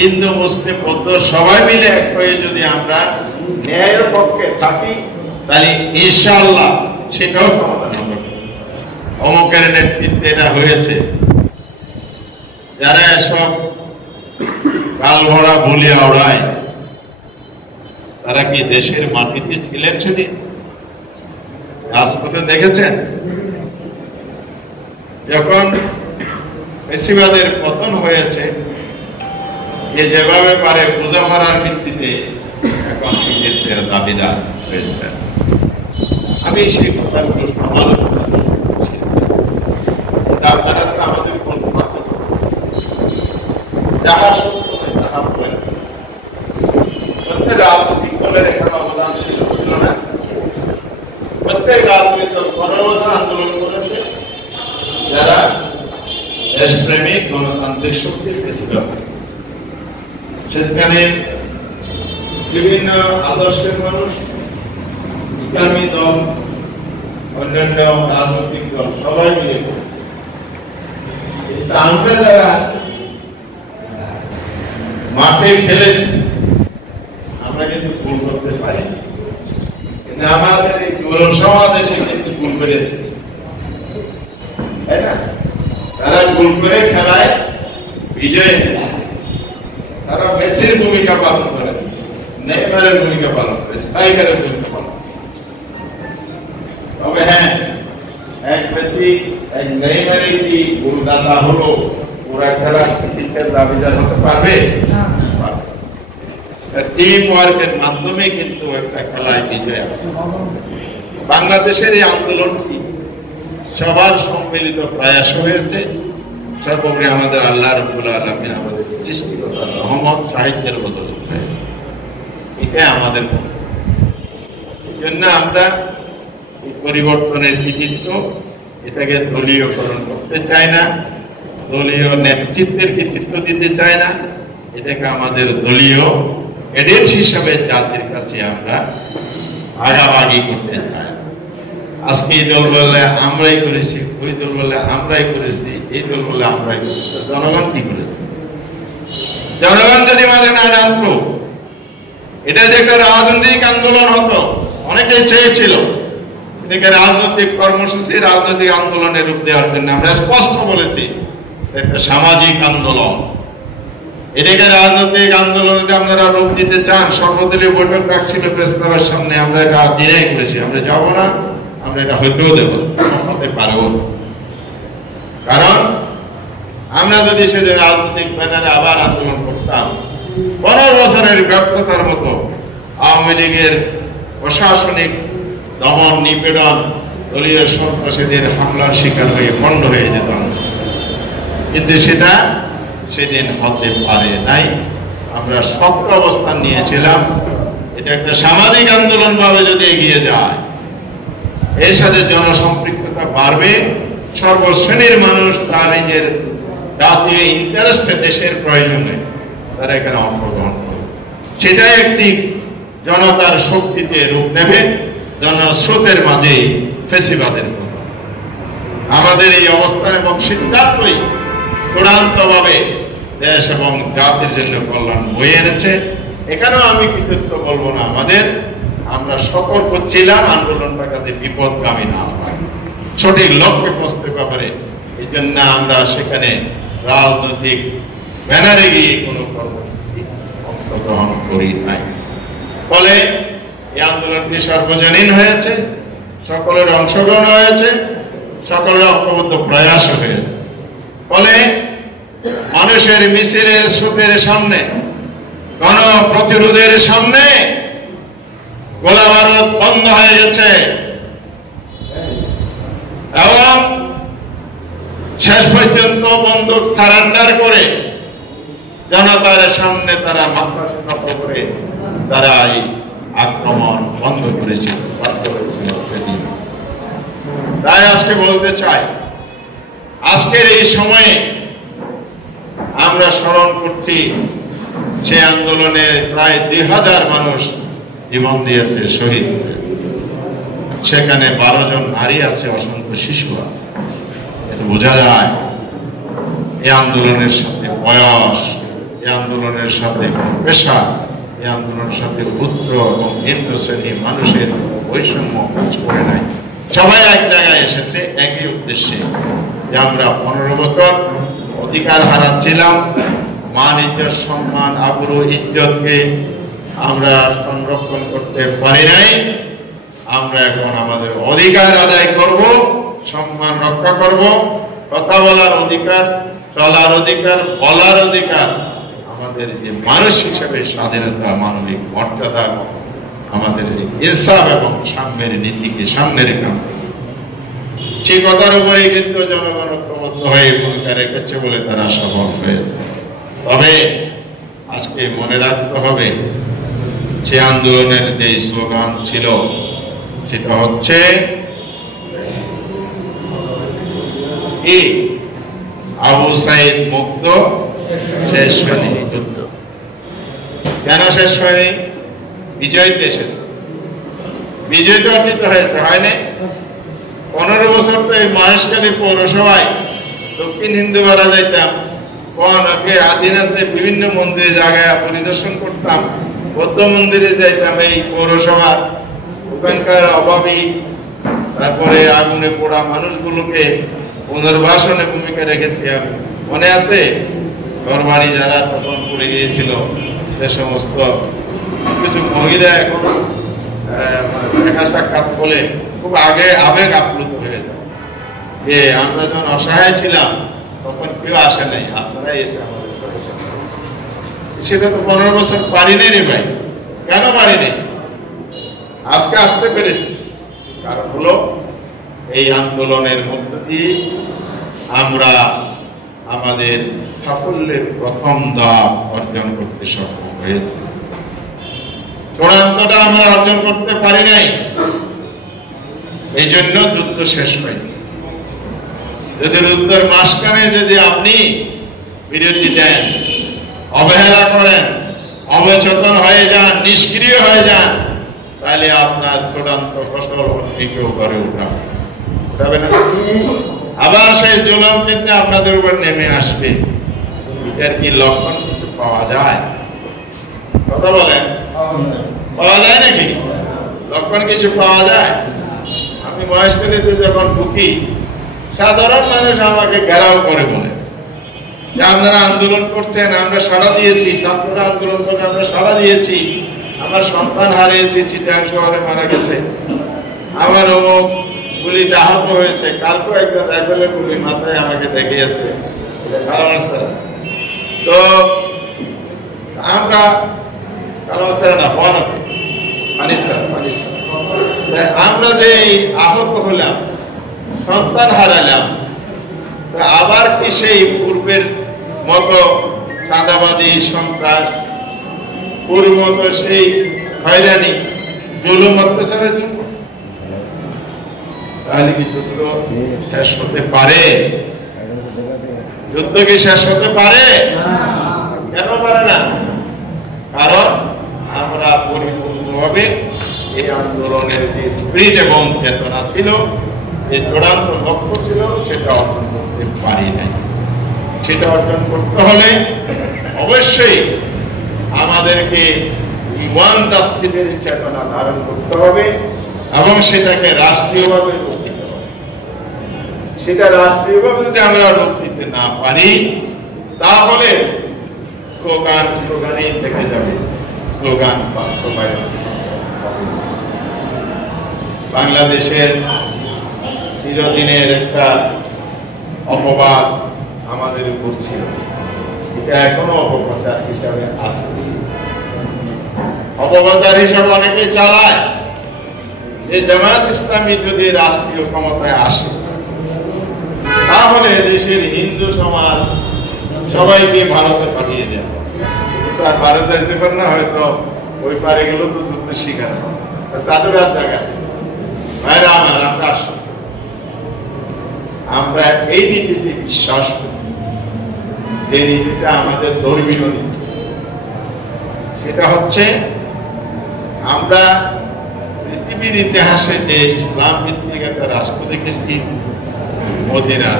হিন্দু মুসলিম বৌদ্ধ সবাই মিলে এক হয়ে যদি আমরা ন্যায়ের পক্ষে থাকি, তাহলে ইনশাআল্লাহ সেটাও সমাধান হবে। অমুকের নেতৃত্বে এটা হয়েছে, যারা এসব কাল ভরা বলিয়া ওড়ায়, তারা কি দেশের মাটিতে ছিলেন? সেদিন রাজপথে দেখেছেন? যখন ফ্যাসিবাদের পতন হয়েছে, যে যেভাবে পারে বোঝা মারার ভিত্তিতে এখন নিজেদের দাবিদার হয়েছে। আমি সেই কথাগুলো সমালোচনা করছি, আপনারা তো আমাদের যাহা সত্য নয় তাহা বলেন। প্রত্যেক রাজনৈতিক দলের এখানে অবদান ছিল না? প্রত্যেক রাজনৈতিক দল 15 বছর আন্দোলন করেছে, যারা দেশপ্রেমিক গণতান্ত্রিক শক্তির ছিল। সেখানে বিভিন্ন আদর্শের মানুষ, ইসলামী দল, অন্যান্য রাজনৈতিক দল সবাই মিলে। আমরা যারা মাঠে খেলেছি, আমরা কিন্তু ভুল করতে পারি, কিন্তু আমাদের এই যুব সমাজ এসে কিন্তু ভুল করে দিচ্ছে, তাই না? তারা ভুল করে খেলায় বিজয় হয়েছে। তারা মেসির ভূমিকা পালন করে, নেইমারের ভূমিকা পালন করে, স্ট্রাইকারের ভূমিকা পালন করে। তবে হ্যাঁ, এক মেসি এক নেইমারই কি গোলদাতা হলো পুরা খেলার ক্রিকেটের দাবিদার হতে পারবে? টিম ওয়ার্কের মাধ্যমে কিন্তু একটা খেলায় বিজয় আসে। বাংলাদেশের এই আন্দোলনটি সবার সম্মিলিত প্রয়াস হয়েছে। সর্বোপরি আমাদের আল্লাহ রাব্বুল আলামিন আমাদের সৃষ্টিকর্তার রহমত সাহিত্যের বদলে এটাই আমাদের। এই জন্য আমরা এই পরিবর্তনের কৃতিত্ব, এটাকে দলীয়করণ করতে চাই না, দলীয় নেতৃত্বের কৃতিত্ব দিতে চাই না, এটাকে আমাদের দলীয় এডেন্স হিসাবে জাতির কাছে আমরা ভাগাভাগি করতে চাই। আজকে এই দল বললে আমরাই করেছি, ওই দল বললে আমরাই করেছি, এই দল বললে আমরাই করেছি। জনগণ কি করেছে? জনগণ যদি মানে না জানতো এটা যে একটা রাজনৈতিক আন্দোলন হতো, অনেকেই চেয়েছিল এটাকে রাজনৈতিক কর্মসূচি, রাজনৈতিক আন্দোলনের রূপ দেওয়ার জন্য আমরা স্পষ্ট বলেছি একটা সামাজিক আন্দোলন। এটাকে রাজনৈতিক আন্দোলনে আপনারা রূপ দিতে চান, সর্বদলীয় বৈঠক ডাকছিল প্রেস ক্লাবের সামনে, আমরা এটা দিনেই করেছি। আমরা যাবো না, আমরা এটা হইতেও দেবো, হতে পারবো। কারণ আমরা যদি সেদিন রাজনৈতিক ব্যানারে আবার আন্দোলন করতাম, 15 বছরের ব্যর্থতার মতো আওয়ামী লীগের প্রশাসনিক দমন নিপীড়ন, দলীয় সন্ত্রাসীদের হামলার শিকার হয়ে পণ্ড হয়ে যেত। কিন্তু সেটা সেদিন হতে পারে নাই। আমরা শক্ত অবস্থান নিয়েছিলাম, এটা একটা সামাজিক আন্দোলন ভাবে যদি এগিয়ে যায়, এর সাথে জনসম্পৃক্ততা বাড়বে, সর্বশ্রেণীর মানুষ তার নিজের জাতীয় ইন্টারেস্টে, দেশের প্রয়োজনে তারা এখানে অংশগ্রহণ করবে। সেটাই একটি জনতার শক্তিতে রূপ নেবে, জনস্রোতের মাঝে ফেসিবাদের কথা। আমাদের এই অবস্থান এবং সিদ্ধান্তই চূড়ান্তভাবে দেশ এবং জাতির জন্য কল্যাণ বয়ে এনেছে। এখানেও আমি কৃতিত্ব বলবো না আমাদের, আমরা সতর্ক ছিলাম আন্দোলনটা যাতে বিপদগামী না হয়, সঠিক লক্ষ্যে পৌঁছতে পারে। এই জন্য আমরা সেখানে রাজনৈতিক ব্যানারে গিয়ে কোনো কর্মসূচি অংশগ্রহণ করি নাই। ফলে এই আন্দোলনটি সর্বজনীন হয়েছে, সকলের অংশগ্রহণ হয়েছে, সকলের ঐক্যবদ্ধ প্রয়াস হয়েছে। ফলে মানুষের মিছিলের স্রোতের সামনে, গণ প্রতিরোধের সামনে গোলাবারুদ বন্ধ হয়ে গেছে এবং শেষ পর্যন্ত বন্দুক সারেন্ডার করে জনতার সামনে তারা মাথা নত করে তারা এই আক্রমণ বন্ধ করেছে। তাই আজকে বলতে চাই, আজকের এই সময়ে আমরা স্মরণ করছি সেই আন্দোলনে প্রায় 2000 মানুষ জীবন দিয়েছে, শহীদ। সেখানে 12 জন নারী আছে, অসংখ্য শিশু আছে। এটা বোঝা যায় এই আন্দোলনের সাথে বয়স, এই আন্দোলনের সাথে পেশা, এই আন্দোলনের সাথে উচ্চ এবং নিম্ন শ্রেণীর মানুষের বৈষম্য কাজ করে নাই। সবাই এক জায়গায় এসেছে একই উদ্দেশ্যে, যে আমরা 15 বছর অধিকার হারাচ্ছিলাম, মান ইজ্জত সম্মান আবরু ইজ্জতকে আমরা সংরক্ষণ করতে পারি নাই। আমরা এখন আমাদের অধিকার আদায় করব, সম্মান রক্ষা করব, কথা বলার অধিকার, চলার অধিকার, বলার অধিকার, আমাদের যে মানুষ হিসেবে স্বাধীনতা, মানবিক মর্যাদা, আমাদের যে ইনসাফ এবং সাম্যের নীতিকে সামনে রেখে সেই কথার উপরেই কিন্তু জনগণ ঐক্যবদ্ধ হয়ে ভূমিকা রেখেছে বলে তারা সফল হয়েছে। তবে আজকে মনে রাখতে হবে, সে আন্দোলনের যে স্লোগান ছিল সেটা হচ্ছে কি, আবু সাইদ মুক্ত, শেষ হয়নি যুদ্ধ। কেন শেষ হয়নি? বিজয় তো এসেছে, বিজয় তো অর্জিত হয়েছে, হয়নি? 15 বছর তো এই মহেশখালী পৌরসভায় দক্ষিণ হিন্দুপাড়া যাইতাম, ওকে আদিনাথে বিভিন্ন মন্দিরে জায়গায় পরিদর্শন করতাম, বৌদ্ধ মন্দিরে যাইতাম, এই পৌরসভার ওখানকার অভাবী তারপরে আগুনে পোড়া মানুষগুলোকে পুনর্বাসনে ভূমিকা রেখেছি। আমি মনে আছে ঘরবাড়ি যারা তখন পড়ে গিয়েছিল, সে সমস্ত কিছু মহিলা এখন দেখা সাক্ষাৎ বলে খুব আগে আবেগ আপ্লুত হয়ে যায় যে আমরা যখন অসহায় ছিলাম তখন কেউ আসে নাই, আপনারাই এসে আমাদের সেটা তো 15 বছর পারিনি রে ভাই। কেন পারিনি? আজকে আসতে পেরেছি, কারণ হলো এই আন্দোলনের মধ্য দিয়ে আমরা আমাদের সাফল্যের প্রথম ধাপ অর্জন করতে সক্ষম হয়েছে। চূড়ান্তটা আমরা অর্জন করতে পারি নাই, এই জন্য যুদ্ধ শেষ হয়নি। যদি যুদ্ধের মাঝখানে যদি আপনি বিরতি দেন, অবহেলা করেন, অবচেতন হয়ে যান, নিষ্ক্রিয় হয়ে যান, তাহলে আপনার চূড়ান্ত ফসল অন্য কেউ করে উঠাবে না। আবার সেই জুলুম কিন্তু আপনাদের উপর নেমে আসবে। এটার কি লক্ষণ কিছু পাওয়া যায়? কথা বলেন, পাওয়া যায় নাকি? লক্ষণ কিছু পাওয়া যায়? আমি মহেশখালীতে যখন ঢুকি, সাধারণ মানুষ আমাকে ঘেরাও করে বলে যে আপনারা আন্দোলন করছেন, আমরা সাড়া দিয়েছি, ছাত্ররা আন্দোলন করে আমরা সাড়া দিয়েছি, আমার সন্তান হারিয়েছি, চিটাং শহরে মারা গেছে, আমার অমুক গুলিতে আহত হয়েছে, কালকেও একজন রাইফেলের গুলি মাথায় আমাকে দেখিয়েছে। তো আমরা আমরা যে আহত হলাম, সন্তান হারালাম, আবার কি সেই পূর্বের মতো চাঁদাবাজি, সন্ত্রাস, পূর্ব মতো সেই হয়রানি, জুলুম, অত্যাচারের জন্য? তাহলে কি যুদ্ধ শেষ হতে পারে? যুদ্ধ কি শেষ হতে পারে? কেন পারে না? কারণ আমরা পরিপূর্ণভাবে এই আন্দোলনের যে স্পিরিট এবং চেতনা ছিল, যে চূড়ান্ত লক্ষ্য ছিল, সেটা অর্জন করতে পারি নাই। সেটা অর্জন করতে হলে অবশ্যই আমাদেরকে ইমান জাস্টিসের চেতনা ধারণ করতে হবে এবং সেটাকে রাষ্ট্রীয়ভাবে রূপ দিতে হবে। সেটা রাষ্ট্রীয়ভাবে যদি আমরা রূপ দিতে না পারি, তাহলে স্লোগানই থেকে যাবে, স্লোগান বাস্তবায়ন। বাংলাদেশের চিরদিনের একটা অপবাদ আমাদের উপর ছিল, এটা এখনো অপপ্রচার হিসাবে আছে। অপপ্রচার হিসাবে অনেকে চালায় যে জামায়াত ইসলামী যদি রাষ্ট্রীয় ক্ষমতায় আসে, তাহলে দেশের হিন্দু সমাজ সবাইকে ভারতে পাঠিয়ে দেয়। তার ভারতে যেতে পারে না, হয়তো ওই পারে গেলেও তো যুদ্ধের শিকার হয়, তাদের আর জায়গা ভাইরা আমার। আমরা আশ্বস্ত, আমরা এই নীতিতে বিশ্বাস করি, যে নীতিটা আমাদের ধর্মীয় নীতি। সেটা হচ্ছে আমরা পৃথিবীর ইতিহাসে যে ইসলাম ভিত্তিক একটা রাষ্ট্র দেখেছি, মদিনা।